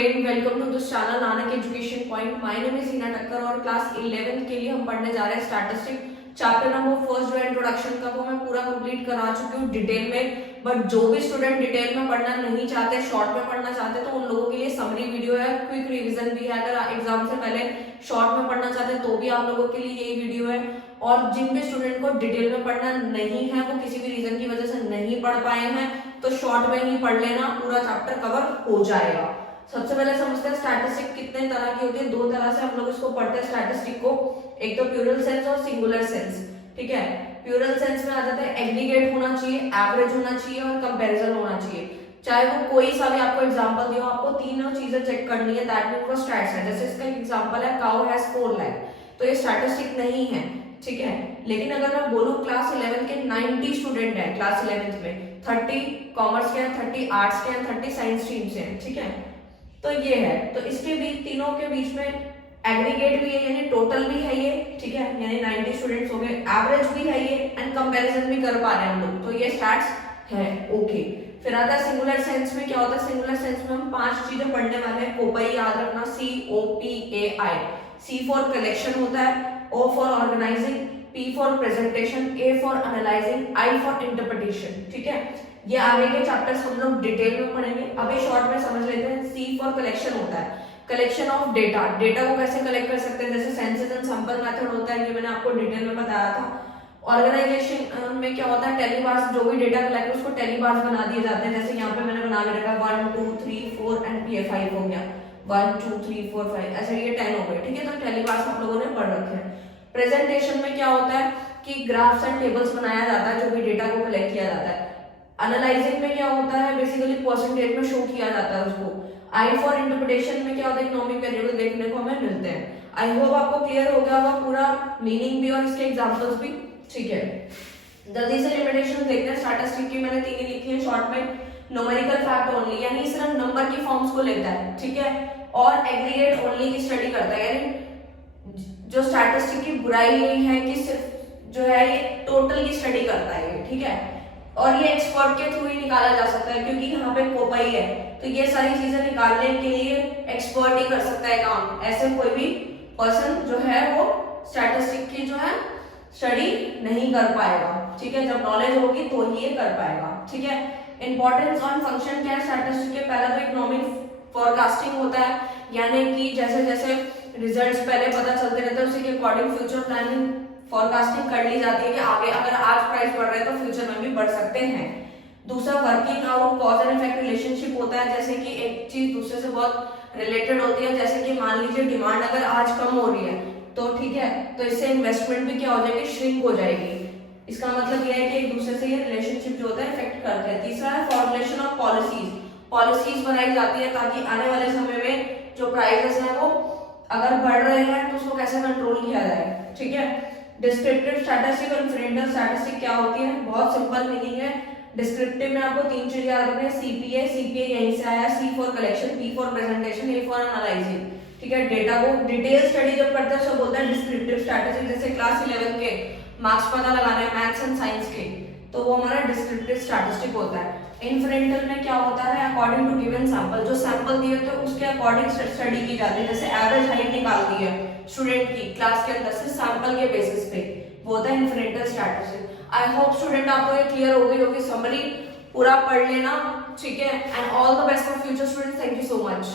Welcome to this channel Nanak education point. My name is Hina Takkar और class 11th के लिए हम पढ़ने जा रहे हैं स्टैटिस्टिक्स चैप्टर नंबर फर्स्ट जो इंट्रोडक्शन का वो मैं पूरा कंप्लीट करा चुकी हूँ डिटेल में। बट जो भी स्टूडेंट डिटेल में पढ़ना नहीं चाहते, शॉर्ट में पढ़ना चाहते, तो उन लोगों के लिए समरी वीडियो है, क्विक रिवीजन भी है। अगर एग्जाम से पहले शॉर्ट में पढ़ना चाहते हैं तो भी आप लोगों के लिए यही वीडियो है। और जिन भी स्टूडेंट को डिटेल में पढ़ना नहीं है, वो किसी भी रीजन की वजह से नहीं पढ़ पाए हैं, तो शॉर्ट में ही पढ़ लेना, पूरा चैप्टर कवर हो जाएगा। सबसे पहले समझते हैं स्टैटिस्टिक कितने तरह की होती है। दो तरह से हम लोग इसको पढ़ते हैं स्टैटिस्टिक को, एक तो प्लूरल सेंस और सिंगुलर सेंस। ठीक है, प्लूरल सेंस में आ जाता है एग्रीगेट होना चाहिए, एवरेज होना चाहिए और कंपैरिजन होना चाहिए। चाहे वो कोई सा भी आपको एग्जांपल दियो, आपको तीनों चीजें चेक करनी है, दैट मींस वो स्टैट्स है। जैसे इसका एग्जांपल है काउ हैज 4 लाइफ, तो ये स्टैटिस्टिक नहीं है। ठीक है, लेकिन अगर मैं बोलूं क्लास 11 के 90 स्टूडेंट है क्लास 11th में, 30 कॉमर्स के हैं, 30 आर्ट्स के हैं, 30 साइंस स्ट्रीम से हैं। ठीक है, तो ये है, तो इसके बीच तीनों के बीच में एग्रीगेट भी है, यानी टोटल भी है ये। ठीक है, यानी 90 स्टूडेंट्स हो गए, एवरेज भी है ये, एंड कंपैरिजन भी कर पा रहे हैं हम लोग, तो ये स्टैट्स है। ओके, फिर आता है सिंगुलर सेंस में। क्या होता है सिंगुलर सेंस में? हम 5 चीजें पढ़ने वाले हैं। कोपाई याद रखना, COPAI। C फॉर कलेक्शन होता है, O for organising, P for presentation, A for analysing, I for interpretation. ठीक है, ये आगे के चैप्टर्स हम लोग डिटेल में पढ़ेंगे, अभी शॉर्ट में समझ लेते हैं। C फॉर कलेक्शन होता है, कलेक्शन ऑफ डेटा। डेटा को कैसे कलेक्ट कर सकते हैं, जैसे सेंसस एंड सैंपल मेथड होता है, ये मैंने आपको डिटेल में बताया था। ऑर्गेनाइजेशन में क्या होता है, टेलीबार्स, जो भी डेटा कलेक्ट उसको टेलीबार्स बना दिए जाते हैं। जैसे यहाँ पे मैंने बना के रखा 1 2 3 4 एंड ये 5 हो गया, 1 2 3 4 5, ऐसे ये 10 हो गए। ठीक है, तो टेलीबार्स आप लोगों ने पढ़ रखे हैं। प्रेजेंटेशन में क्या होता है कि ग्राफ्स एंड टेबल्स बनाया जाता है, जो भी डेटा को कलेक्ट किया जाता है। एनालाइजिंग में क्या होता है, बेसिकली परसेंटेज में शो किया जाता है उसको। आई फॉर इंटरप्रिटेशन में क्या होता है, इकोनॉमिक वेरिएबल देखने को हमें मिलते हैं। आई होप आपको क्लियर हो गया होगा पूरा मीनिंग भी और इसके एग्जांपल्स भी। ठीक है, जल्दी से लिमिटेशन देखते हैं स्टैटिस्टिक की। मैंने 3 लिखी है शॉर्ट में। न्यूमेरिकल फैक्ट ओनली, यानी सिर्फ नंबर की फॉर्म्स को लेता है। ठीक है, और एग्रीगेट ओनली की स्टडी करता है, यानी जो स्टैटिस्टिक की बुराई यही है कि सिर्फ जो है ये टोटल की स्टडी करता है ये। ठीक है, और ये एक्सपर्ट के थ्रू ही निकाला जा सकता है, क्योंकि यहाँ पे कोपाई है, तो ये सारी चीजें निकालने के लिए एक्सपर्ट ही कर सकता है काम। ऐसे कोई भी पर्सन जो है वो स्टैटिस्टिक की जो है स्टडी नहीं कर पाएगा। ठीक है, जब नॉलेज होगी तो ही ये कर पाएगा। ठीक है, इंपॉर्टेंस ऑन फंक्शन क्या है स्टैटिस्टिक के? पहला तो इकोनॉमिक फोरकास्टिंग होता है, यानी कि जैसे जैसे रिजल्ट्स पहले पता चलते रहते हैं, उसी के अकॉर्डिंग फ्यूचर प्लानिंग फोरकास्टिंग कर ली जाती है कि आगे अगर आज प्राइस बढ़ रहा है तो फ्यूचर में भी बढ़ सकते हैं। दूसरा working out cause and effect relationship होता है, जैसे कि एक चीज दूसरे से बहुत रिलेटेड होती है। जैसे कि मान लीजिए डिमांड अगर आज कम हो रही है, तो ठीक है, तो इससे इन्वेस्टमेंट भी क्या हो जाएगी, श्रिंक हो जाएगी। इसका मतलब यह है कि एक दूसरे से ये रिलेशनशिप जो होता है इफेक्ट करते हैं। तीसरा है फॉर्मुलेशन ऑफ पॉलिसीज। पॉलिसीज बनाई जाती है ताकि आने वाले समय में जो प्राइसेस हैं वो अगर बढ़ रहे हैं तो उसको कैसे कंट्रोल किया जाए। ठीक है, डिस्क्रिप्टिव स्टैटिस्टिक और इन्फ्रेंटल स्टैटिस्टिक क्या होती है? बहुत सिंपल मीनिंग है। डिस्क्रिप्टिव में आपको 3 चीज याद रखनी है, सीपीए यहीं से आया, C for collection, P for presentation, A for analysing. ठीक है, डेटा को डिटेल स्टडी जब करते हैं सब बोलते हैं डिस्क्रिप्टिव स्टैटिस्टिक। जैसे क्लास 11 के मार्क्स पता लगाना है मैथ्स एंड साइंस के, तो वो हमारा डिस्क्रिप्टिव स्टैटिस्टिक होता है। इन्फ्रेंटल में क्या होता है, अकॉर्डिंग टू गिवन सैंपल, जो सैंपल दिए तो उसके अकॉर्डिंग स्टडी की जाती है। जैसे एवरेज हाइट निकाल दी है स्टूडेंट की क्लास के अंदर से सैंपल के बेसिस पे, वो होता है इन्फ्रेंटल स्टैटिस्टिक। आई होप स्टूडेंट आपको ये क्लियर हो गई होगी, समरी पूरा पढ़ लेना। ठीक है, and all the best for future students. Thank you so much.